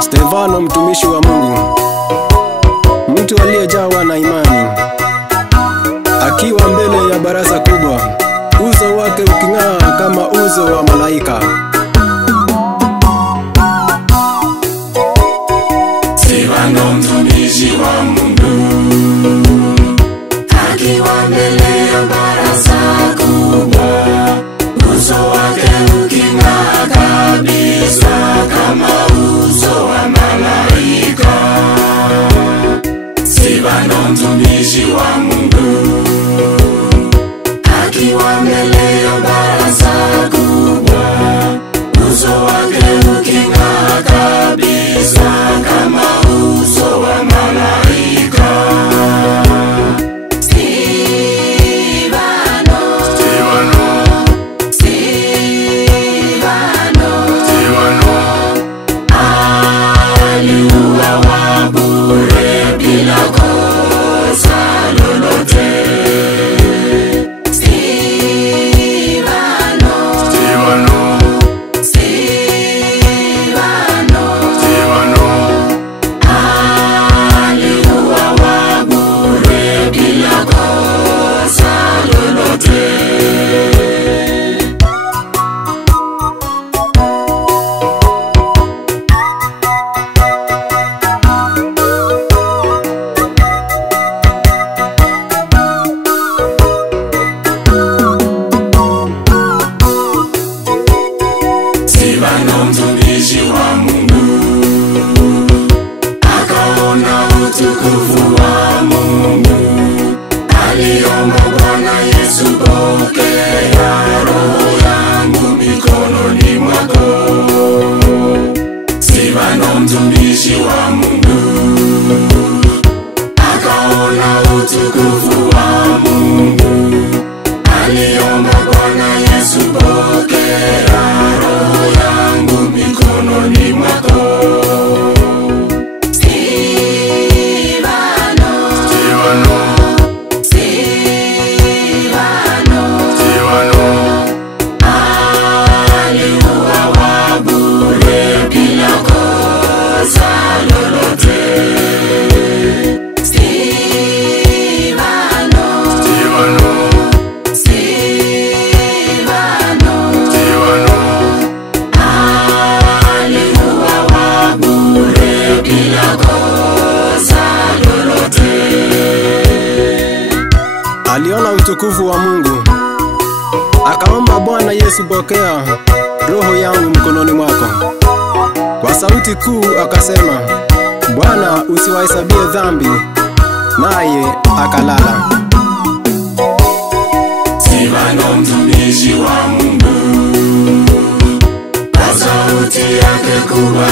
Stefano, mtumishi wa Mungu, mtu aliyejawa na imani, akiwa mbele ya baraza kubwa, uso wake uking'aa kama uso wa malaika. Stefano, mtumishi wa Mungu, akiwa mbele ya baraza kubwa, uso wake uking'aa kabisa kama uso wa malaika. Stefano, mtumishi wa Mungu, akiwa mbele ya baraza kubwa, uso wake uking'aa kabisa kama uso wa malaika. Stefano, mtumishi wa Mungu, akaona utukufu wa Mungu. Aliomba, Bwana Yesu, pokea roho yangu mikononi mwako. Stefano, mtumishi wa Mungu, akaona utukufu wa Mungu. Aliomba, Bwana Yesu, pokea roho yangu mikononi mwako. Aliona utukufu wa Mungu, akaomba, Bwana Yesu, pokea roho yangu mkononi mwako. Kwa sauti kuu akasema, Bwana, usiwahesabie dhambi, naye akalala. Stefano, mtumishi wa Mungu, kwa sauti yake kubwa